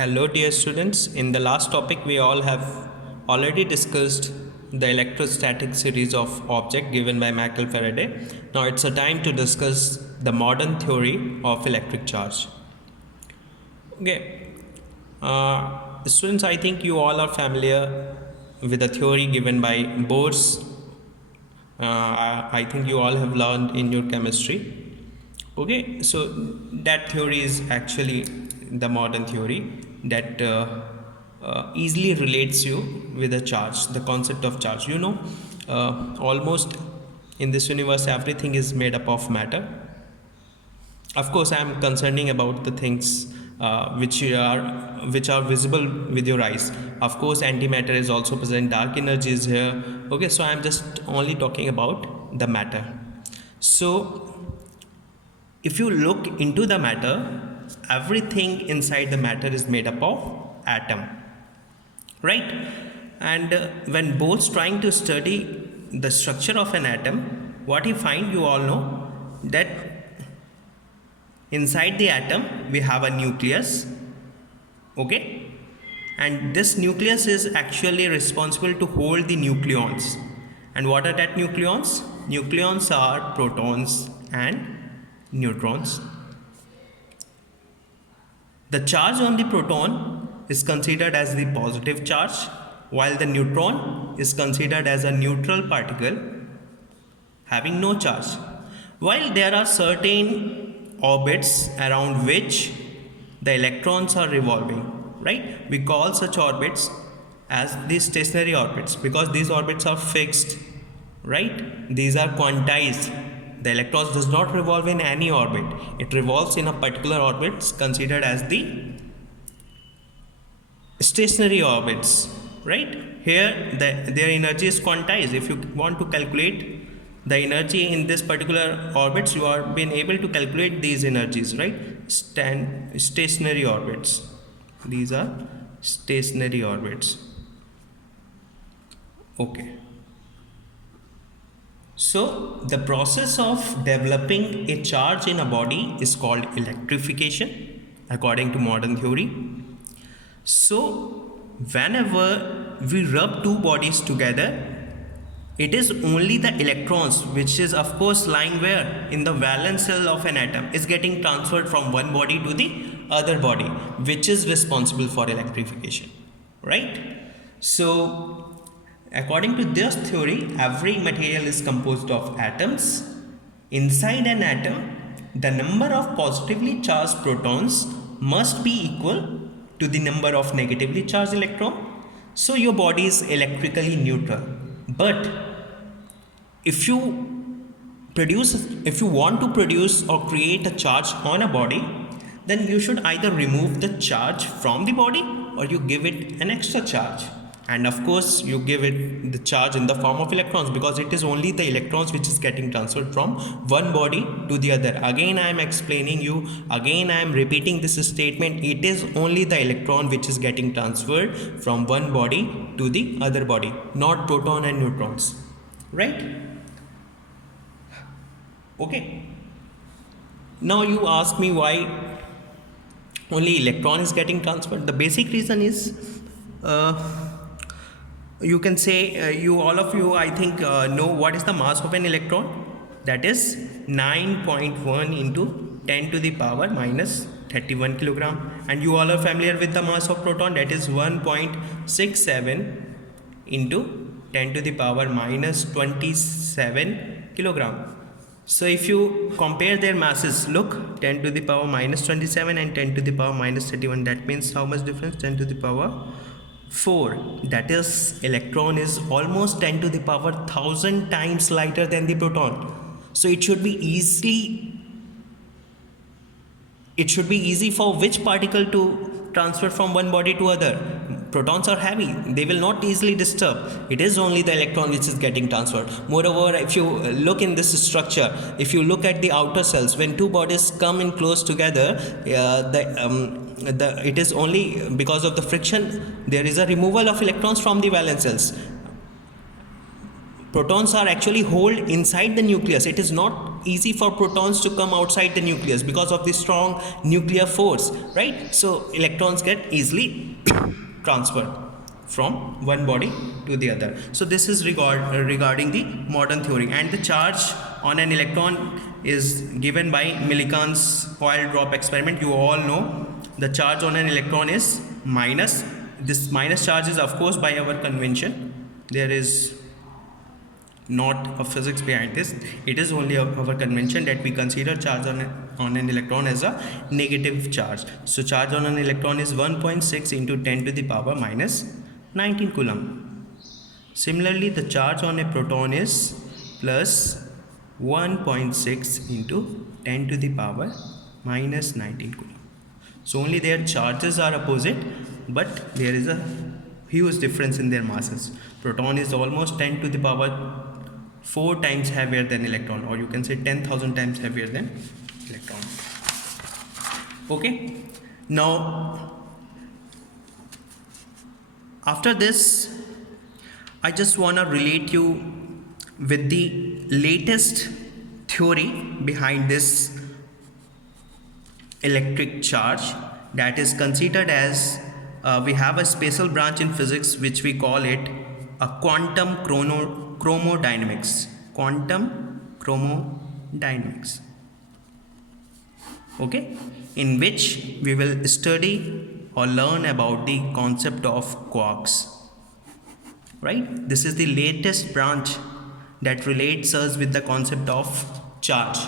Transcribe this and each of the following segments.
Hello dear students, in the last topic we all have already discussed the electrostatic series of objects given by Michael Faraday. Now it's a time to discuss the modern theory of electric charge. Okay, students, I think you all are familiar with the theory given by Bohrs. I think you all have learned in your chemistry. Okay, so that theory is actually the modern theory that easily relates you with the charge, the concept of charge. Almost in this universe everything is made up of matter. Of course, I am concerning about the things which are visible with your eyes. Of course, antimatter is also present, dark energy is here. Okay, so I am just only talking about the matter. So if you look into the matter, everything inside the matter is made up of atom, right? And when Bohr's trying to study the structure of an atom, what he find, you all know that inside the atom we have a nucleus, okay, and this nucleus is actually responsible to hold the nucleons. And what are that nucleons? Nucleons are protons and neutrons. The charge on the proton is considered as the positive charge, while the neutron is considered as a neutral particle having no charge. While there are certain orbits around which the electrons are revolving, right? We call such orbits as the stationary orbits because these orbits are fixed, right? These are quantized. The electron does not revolve in any orbit. It revolves in a particular orbit considered as the stationary orbits, right? Here their energy is quantized. If you want to calculate the energy in this particular orbits, you are being able to calculate these energies, right? Stationary orbits. These are stationary orbits. Okay. So the process of developing a charge in a body is called electrification according to modern theory. So whenever we rub two bodies together, it is only the electrons, which is of course lying where? In the valence shell of an atom, is getting transferred from one body to the other body, which is responsible for electrification, right? So according to this theory, every material is composed of atoms. Inside an atom, the number of positively charged protons must be equal to the number of negatively charged electrons. So your body is electrically neutral. But if you want to produce or create a charge on a body, then you should either remove the charge from the body or you give it an extra charge. And of course you give it the charge in the form of electrons because it is only the electrons which is getting transferred from one body to the other. Again I am explaining you, again I am repeating this statement, it is only the electron which is getting transferred from one body to the other body, not proton and neutrons, right? Okay, now you ask me why only electron is getting transferred. The basic reason is you can say all of you I think know what is the mass of an electron. That is 9.1 into 10 to the power minus 31 kilogram. And you all are familiar with the mass of proton, that is 1.67 into 10 to the power minus 27 kilogram. So if you compare their masses, look, 10 to the power minus 27 and 10 to the power minus 31, that means how much difference? 10 to the power 4. That is, electron is almost 10 to the power 1000 times lighter than the proton. So it should be easy for which particle to transfer from one body to other. Protons are heavy, they will not easily disturb. It is only the electron which is getting transferred. Moreover, if you look in this structure, if you look at the outer cells, when two bodies come in close together, it is only because of the friction there is a removal of electrons from the valence cells. Protons are actually held inside the nucleus. It is not easy for protons to come outside the nucleus because of the strong nuclear force, right? So electrons get easily transferred from one body to the other. So this is regarding the modern theory. And the charge on an electron is given by Millikan's oil drop experiment. You all know the charge on an electron is minus. This minus charge is of course by our convention. There is not a physics behind this. It is only our convention that we consider charge on an electron as a negative charge. So charge on an electron is 1.6 into 10 to the power minus 19 coulomb. Similarly, the charge on a proton is plus 1.6 into 10 to the power minus 19 coulomb. So only their charges are opposite, but there is a huge difference in their masses. Proton is almost 10 to the power 4 times heavier than electron, or you can say 10,000 times heavier than electron. Okay, now after this I just want to relate you with the latest theory behind this electric charge, that is considered as we have a special branch in physics which we call it a quantum chromodynamics. Quantum chromodynamics. Okay, in which we will study or learn about the concept of quarks. Right? This is the latest branch that relates us with the concept of charge.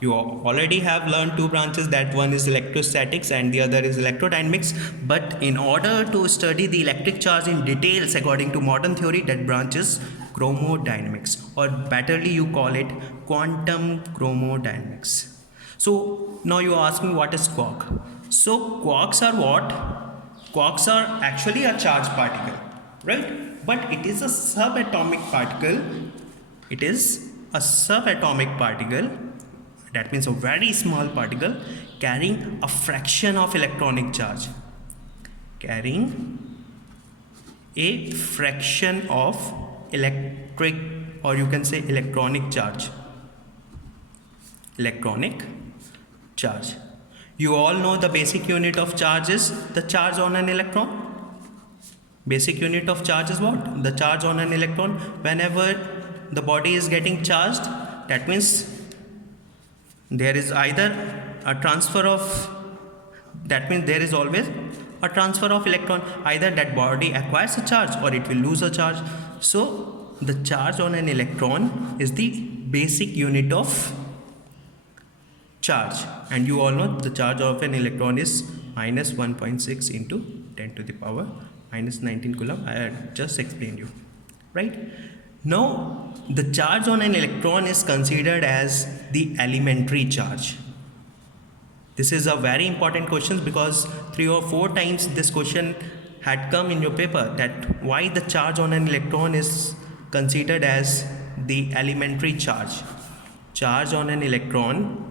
You already have learned 2 branches, that one is electrostatics and the other is electrodynamics. But in order to study the electric charge in details according to modern theory, that branch is chromodynamics, or betterly you call it quantum chromodynamics. So now you ask me, what is quark? So quarks are what? Quarks are actually a charged particle, right? But it is a subatomic particle. It is a subatomic particle. That means a very small particle carrying a fraction of electronic charge. Carrying a fraction of electric, or you can say electronic charge. Electronic charge. You all know the basic unit of charge is the charge on an electron. Basic unit of charge is what? The charge on an electron. Whenever the body is getting charged, that means there is either a transfer of, that means there is always a transfer of electron. Either that body acquires a charge or it will lose a charge. So the charge on an electron is the basic unit of charge. And you all know the charge of an electron is minus 1.6 into 10 to the power minus 19 coulomb. I had just explained you, right? Now the charge on an electron is considered as the elementary charge. This is a very important question because 3 or 4 times this question had come in your paper, that why the charge on an electron is considered as the elementary charge. Charge on an electron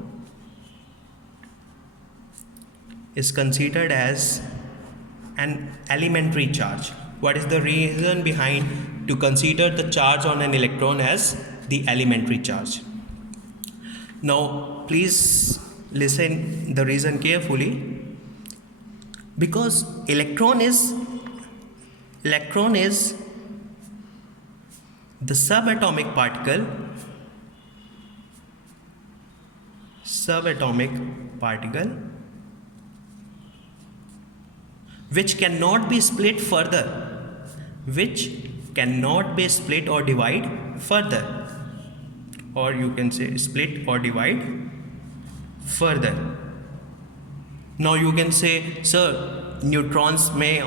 is considered as an elementary charge. What is the reason behind to consider the charge on an electron as the elementary charge? Now please listen the reason carefully, because electron is the subatomic particle which cannot be split further, which cannot be split or divide further, or you can say split or divide further. Now you can say, sir, neutrons may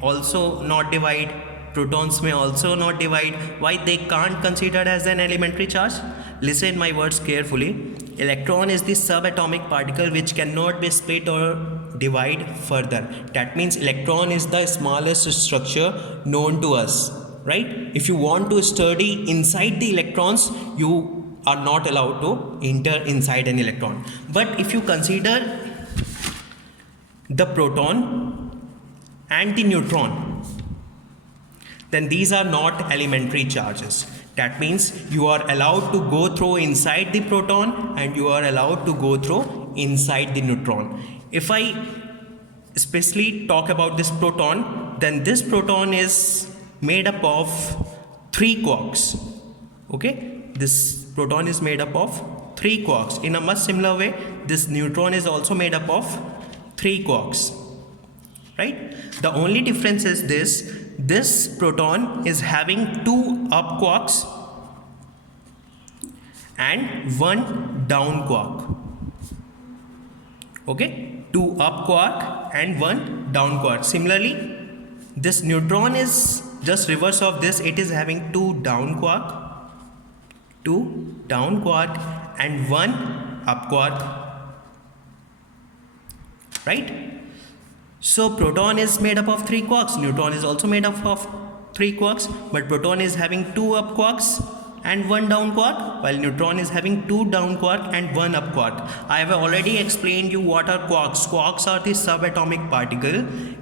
also not divide, protons may also not divide. Why they can't consider as an elementary charge? Listen my words carefully. Electron is the subatomic particle which cannot be split or divide further. That means electron is the smallest structure known to us, right? If you want to study inside the electrons, you are not allowed to enter inside an electron. But if you consider the proton and the neutron, then these are not elementary charges. That means you are allowed to go through inside the proton and you are allowed to go through inside the neutron. If I especially talk about this proton, then this proton is made up of 3 quarks. Okay, this proton is made up of 3 quarks. In a much similar way, this neutron is also made up of 3 quarks, right? The only difference is this proton is having 2 up quarks and 1 down quark. Okay, 2 up quark and 1 down quark. Similarly, this neutron is just reverse of this. It is having 2 down quark and 1 up quark, right? So proton is made up of 3 quarks, neutron is also made up of 3 quarks, but proton is having 2 up quarks and 1 down quark, while neutron is having 2 down quark and 1 up quark. I have already explained you what are quarks. Quarks are the subatomic particle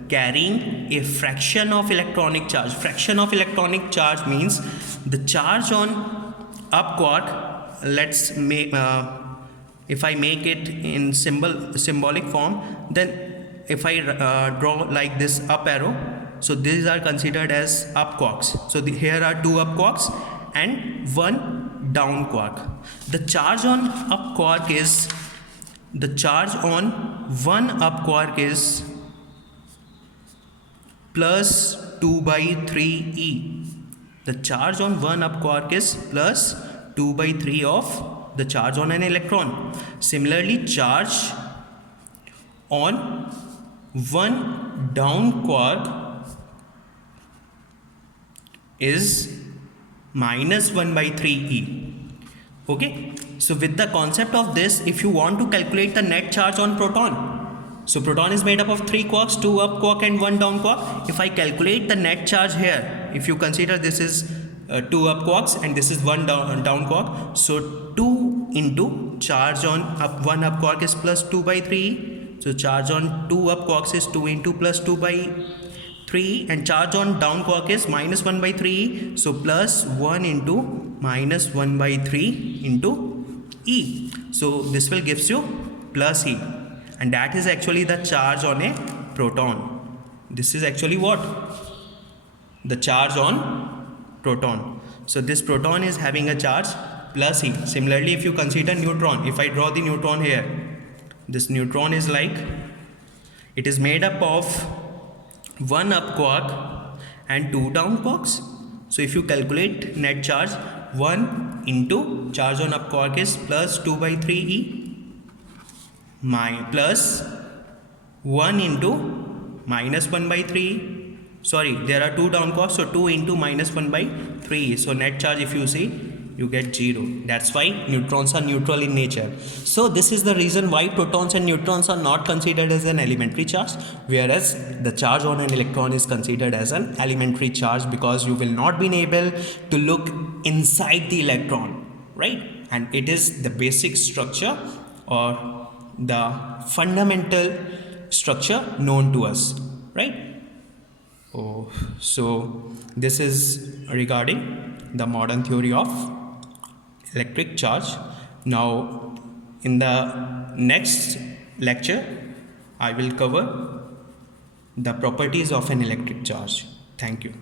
carrying a fraction of electronic charge. Fraction of electronic charge means the charge on up quark, let's make if I make it in symbolic form, then if I draw like this up arrow, so these are considered as up quarks. So here are 2 up quarks and 1 down quark. The charge on up quark is, the charge on 1 up quark is plus 2 by 3e. The charge on 1 up quark is plus 2 by 3 of the charge on an electron. Similarly, charge on 1 down quark is minus 1 by 3e. Okay, so with the concept of this, if you want to calculate the net charge on proton, so proton is made up of 3 quarks, 2 up quark and 1 down quark. If I calculate the net charge here, if you consider this is 2 up quarks and this is 1 down quark, so 2 into charge on 1 up quark is plus 2 by 3. So charge on 2 up quarks is 2 into plus 2 by 3, and charge on down quark is minus 1 by 3. So plus 1 into minus 1 by 3 into E. So this will gives you plus E, and that is actually the charge on a proton. This is actually what? The charge on proton. So this proton is having a charge plus E. Similarly, if you consider neutron, if I draw the neutron here, this neutron is like, it is made up of 1 up quark and 2 down quarks. So if you calculate net charge, 1 into charge on up quark is plus 2 by 3e plus 1 into minus 1 by 3. Sorry, there are 2 down quarks, so 2 into minus 1 by 3. So net charge, if you see, you get 0. That's why neutrons are neutral in nature. So this is the reason why protons and neutrons are not considered as an elementary charge, whereas the charge on an electron is considered as an elementary charge, because you will not be able to look inside the electron, right? And it is the basic structure or the fundamental structure known to us, right? Oh, so this is regarding the modern theory of electric charge. Now in the next lecture I will cover the properties of an electric charge. Thank you.